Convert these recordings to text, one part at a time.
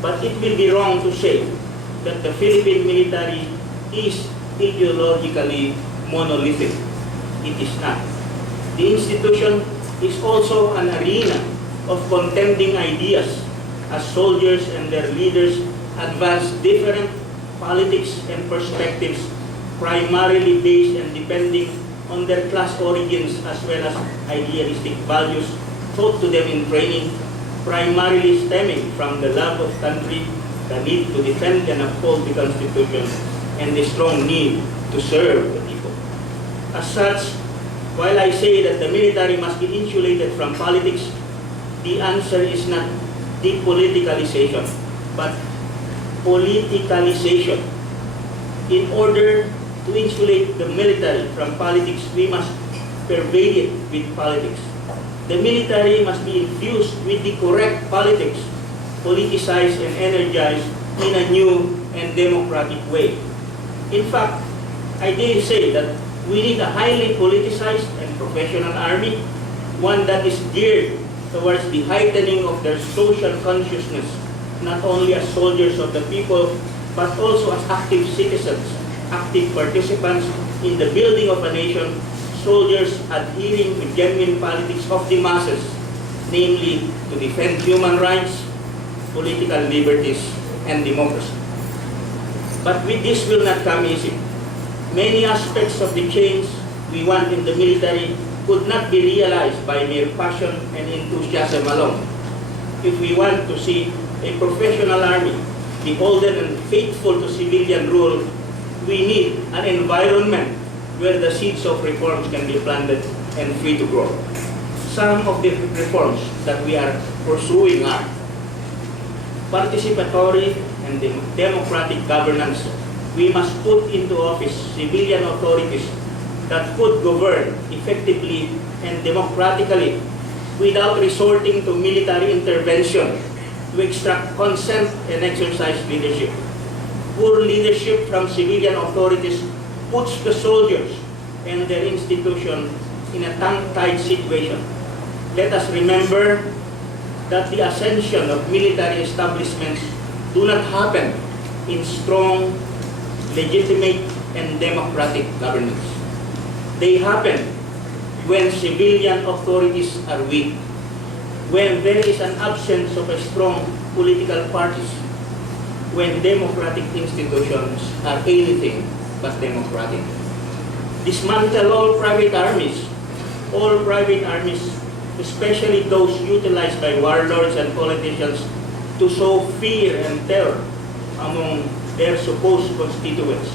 But it will be wrong to say that the Philippine military is ideologically monolithic. It is not. The institution is also an arena of contending ideas as soldiers and their leaders advance different politics and perspectives, primarily based and depending on their class origins as well as idealistic values taught to them in training, primarily stemming from the love of country, the need to defend and uphold the Constitution, and the strong need to serve the people. As such, while I say that the military must be insulated from politics, the answer is not depoliticalization, but politicalization. In order to insulate the military from politics, we must pervade it with politics. The military must be infused with the correct politics, politicized and energized in a new and democratic way. In fact, I dare say that we need a highly politicized and professional army, one that is geared towards the heightening of their social consciousness, not only as soldiers of the people, but also as active citizens, active participants in the building of a nation, soldiers adhering to genuine politics of the masses, namely to defend human rights, political liberties, and democracy. But with this will not come easy. Many aspects of the change we want in the military could not be realized by mere passion and enthusiasm alone. If we want to see a professional army beholden and faithful to civilian rule, we need an environment where the seeds of reforms can be planted and free to grow. Some of the reforms that we are pursuing are participatory and democratic governance. We must put into office civilian authorities that could govern effectively and democratically without resorting to military intervention to extract consent and exercise leadership. Poor leadership from civilian authorities puts the soldiers and their institution in a tongue-tied situation. Let us remember that the ascension of military establishments do not happen in strong, legitimate, and democratic governance. They happen when civilian authorities are weak, when there is an absence of a strong political parties, when democratic institutions are anything but democratic. Dismantle all private armies, especially those utilized by warlords and politicians to sow fear and terror among their supposed constituents.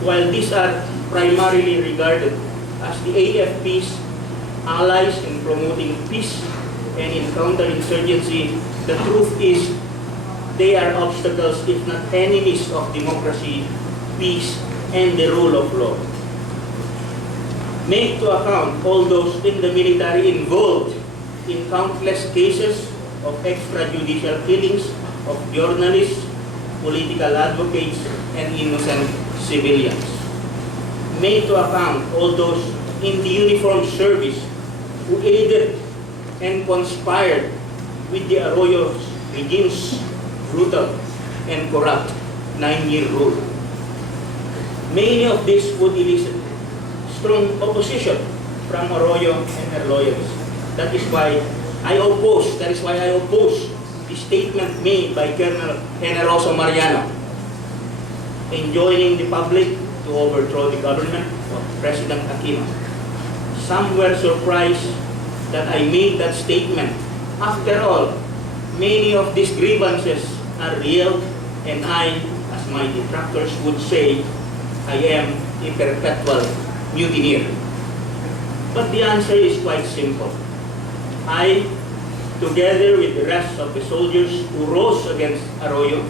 While these are primarily regarded as the AFP's allies in promoting peace and in counterinsurgency, the truth is they are obstacles, if not enemies, of democracy, peace, and the rule of law. Make to account all those in the military involved in countless cases of extrajudicial killings of journalists, political advocates, and innocent civilians. Make to account all those in the uniformed service who aided and conspired with the Arroyo regime's brutal and corrupt 9-year rule. Many of these would elicit strong opposition from Arroyo and her loyalists. That is why I oppose the statement made by Colonel Generoso Mariano enjoining the public to overthrow the government of President Aquino. Some were surprised that I made that statement. After all, many of these grievances are real, and I, as my detractors would say, I am a perpetual mutineer. But the answer is quite simple. I, together with the rest of the soldiers who rose against Arroyo,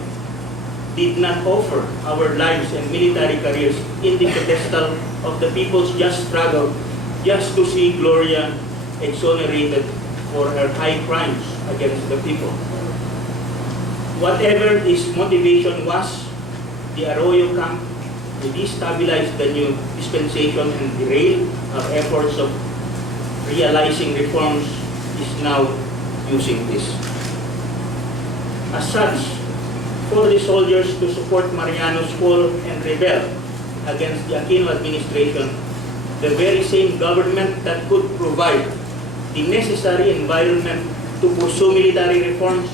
did not offer our lives and military careers in the pedestal of the people's just struggle just to see Gloria exonerated for her high crimes against the people. Whatever his motivation was, the Arroyo camp to destabilize the new dispensation and derail our efforts of realizing reforms is now using this. As such, for the soldiers to support Mariano's fall and rebel against the Aquino administration, the very same government that could provide the necessary environment to pursue military reforms,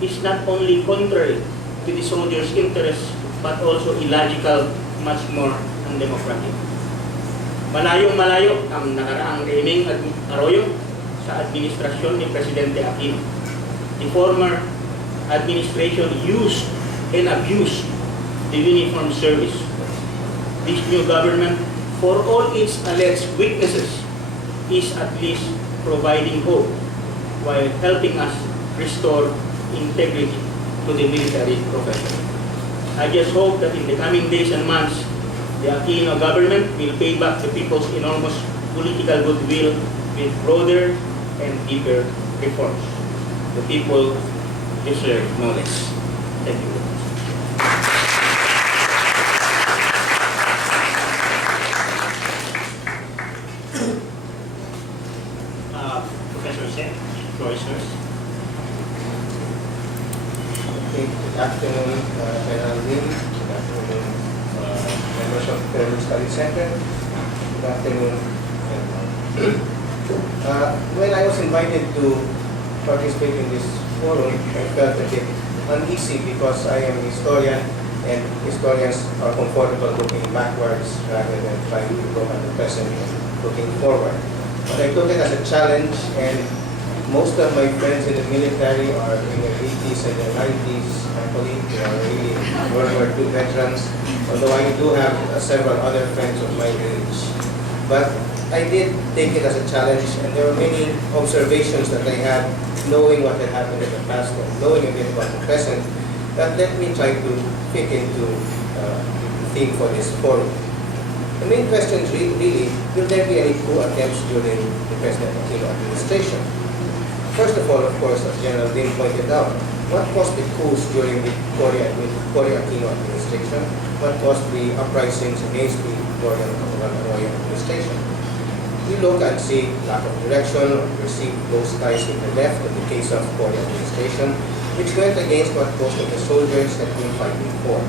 is not only contrary to the soldiers' interests but also illogical, much more undemocratic. Malayong-malayo ang nakaraang reiming Arroyo sa administrasyon ni Presidente Aquino. The former administration used and abused the uniform service. This new government, for all its alleged weaknesses, is at least providing hope while helping us restore integrity to the military profession. I just hope that in the coming days and months, the Aquino government will pay back the people's enormous political goodwill with broader and deeper reforms. The people deserve no less. Thank you. Professor Sen, floor is yours. Okay, good afternoon, General Lim. Good afternoon, members of the Federal Study Center. Good afternoon, when I was invited to participate in this forum, I felt a bit uneasy because I am a historian, and historians are comfortable looking backwards rather than trying to look at the present and looking forward. But I took it as a challenge, and most of my friends in the military are in their 80s and their 90s. Happily, they are really World War II veterans, although I do have several other friends of my age. But I did take it as a challenge, and there were many observations that I had, knowing what had happened in the past and knowing a bit about the present, that let me try to fit into the theme for this forum. The main question is really, will there be any coup attempts during the President Aquino administration? First of all, of course, as General Lim pointed out, what caused the coups during the Cory Aquino administration? What caused the uprisings against the Cory Arroyo administration? We look and see lack of direction or perceived close ties with the left in the case of Cory administration, which went against what most of the soldiers had been fighting for.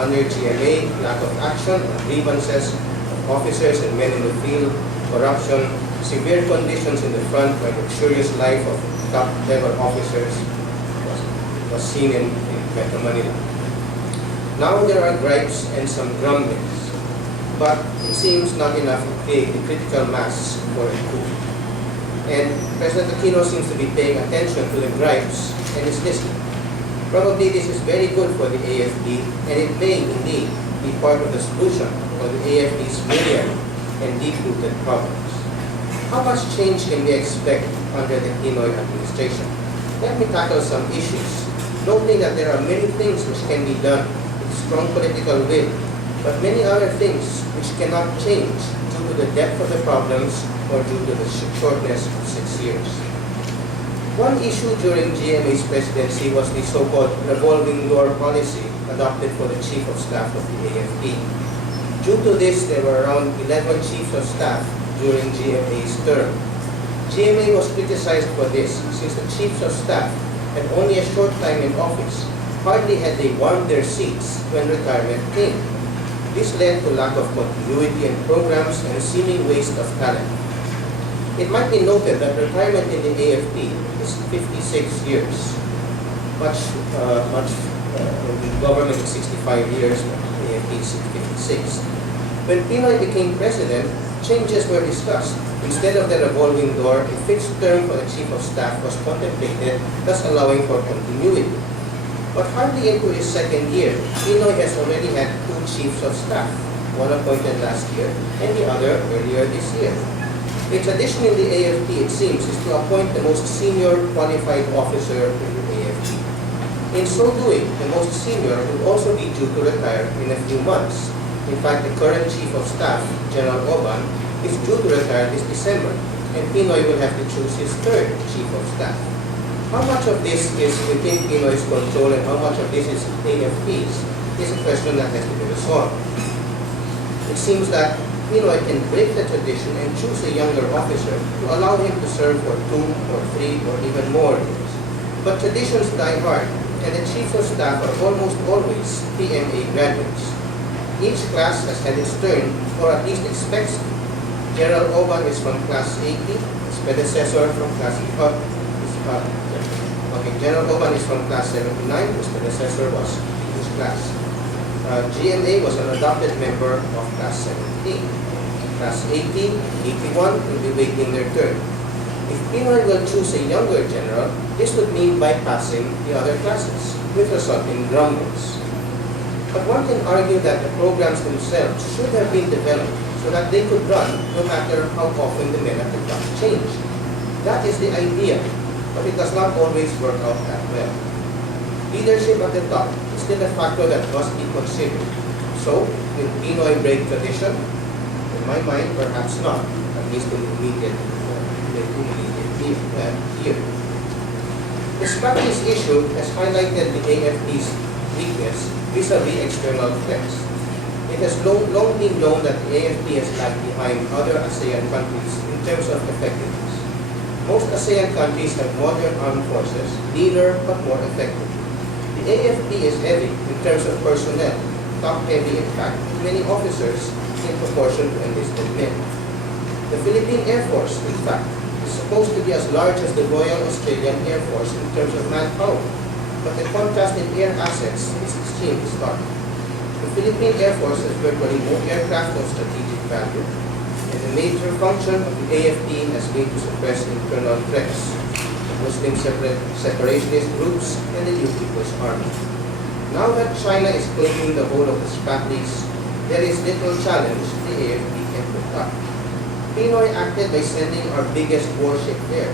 Under GMA, lack of action on grievances of officers and men in the field, corruption, severe conditions in the front where the luxurious life of top-level officers was seen in Metro Manila. Now there are gripes and some grumblings, but it seems not enough to create the critical mass for a coup. And President Aquino seems to be paying attention to the gripes and is listening. Probably this is very good for the AFP, and it may indeed be part of the solution for the AFP's million and deep-rooted problems. How much change can we expect under the Pinoy administration? Let me tackle some issues, noting that there are many things which can be done with strong political will, but many other things which cannot change due to the depth of the problems or due to the shortness of 6 years. One issue during GMA's presidency was the so-called revolving door policy adopted for the Chief of Staff of the AFP. Due to this, there were around 11 Chiefs of Staff during GMA's term. GMA was criticized for this since the Chiefs of Staff had only a short time in office. Hardly had they warmed their seats when retirement came. This led to lack of continuity in programs and a seeming waste of talent. It might be noted that retirement in the AFP is 56 years. The government is 65 years, but the AFP is 56. When Pinoy became president, changes were discussed. Instead of the revolving door, a fixed term for the Chief of Staff was contemplated, thus allowing for continuity. But hardly into his second year, Pinoy has already had 2 Chiefs of Staff, one appointed last year and the other earlier this year. The tradition in the AFP, it seems, is to appoint the most senior qualified officer in the AFP. In so doing, the most senior will also be due to retire in a few months. In fact, the current Chief of Staff, General Oban, is due to retire this December, and Pinoy will have to choose his third Chief of Staff. How much of this is within Pinoy's control and how much of this is AFP's is a question that has to be resolved. It seems that Pinoy can break the tradition and choose a younger officer to allow him to serve for 2 or 3 or even more years. But traditions die hard, and and the chiefs of staff are almost always PMA graduates. Each class has had its turn, or at least expects to. General Oban is from class 80, his predecessor from class General Oban is from class 79, whose predecessor was his class. GMA was an adopted member of class 17. Class 80, 81 will be waiting their turn. If Pinoy will choose a younger general, this would mean bypassing the other classes, with resulting grumbles. But one can argue that the programs themselves should have been developed so that they could run no matter how often the men at the top change. That is the idea, but it does not always work out that well. Leadership at the top is still a factor that must be considered. So, in Pinoy break tradition, in my mind, perhaps not, at least in the immediate year. The Scottish issue has highlighted the AFP's weakness vis-a-vis external threats. It has long been known that the AFP has lagged behind other ASEAN countries in terms of effectiveness. Most ASEAN countries have modern armed forces, leaner but more effective. The AFP is heavy in terms of personnel, top-heavy in fact, many officers in proportion to enlisted men. The Philippine Air Force, in fact, is supposed to be as large as the Royal Australian Air Force in terms of manpower, but the contrast in air assets is extremely stark. The Philippine Air Force has virtually no aircraft of strategic value, and the major function of the AFP has been to suppress internal threats, the Muslim separationist groups, and the New People's Army. Now that China is claiming the whole of the Spratleys, there is little challenge the AFP can put up. Pinoy acted by sending our biggest warship there,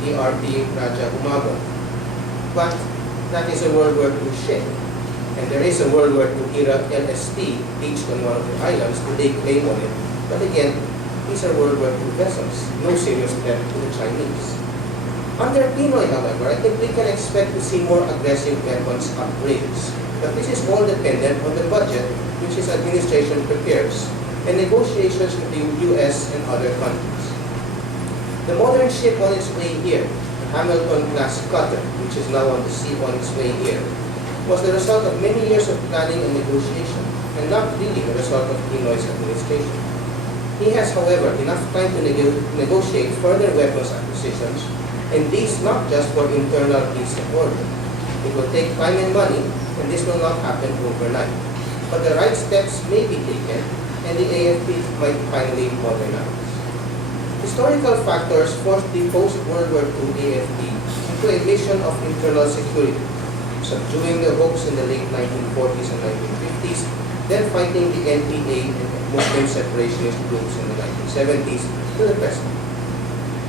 the RP Raja Umaga. But that is a World War II ship, and there is a World War II era LST beached on one of the islands to lay claim on it. But again, these are World War II vessels, no serious threat to the Chinese. Under Pinoy, however, I think we can expect to see more aggressive weapons upgrades. But this is all dependent on the budget which his administration prepares and negotiations with the US and other countries. The modern ship on its way here, the Hamilton-class cutter, which is now on the sea on its way here, was the result of many years of planning and negotiation, and not really the result of Pinoy's administration. He has, however, enough time to negotiate further weapons acquisitions, and these not just for internal peace and order. It will take time and money, and this will not happen overnight. But the right steps may be taken, and the AFP might finally modernize. Historical factors forced the post-World War II AFP into a mission of internal security, subduing the hoax in the late 1940s and 1950s, then fighting the NPA and Muslim separationist groups in the 1970s to the present.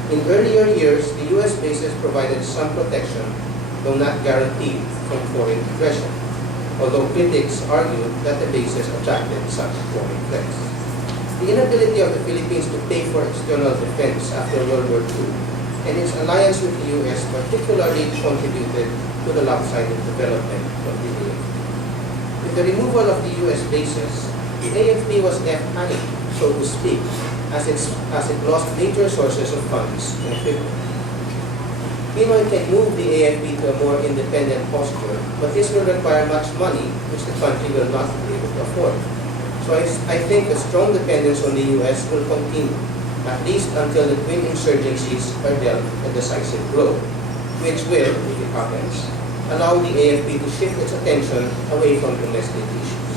In earlier years, the US bases provided some protection, though not guaranteed, from foreign aggression, although critics argued that the bases attracted such foreign threats. The inability of the Philippines to pay for external defense after World War II and its alliance with the US particularly contributed to the lopsided development of the AFP. With the removal of the US bases, the AFP was left hanging, so to speak, as it lost major sources of funds and equipment. Pinoy can move the AFP to a more independent posture, but this will require much money, which the country will not be able to afford. So I think a strong dependence on the US will continue, at least until the twin insurgencies are dealt a decisive blow, which will, if it happens, allow the AFP to shift its attention away from domestic issues.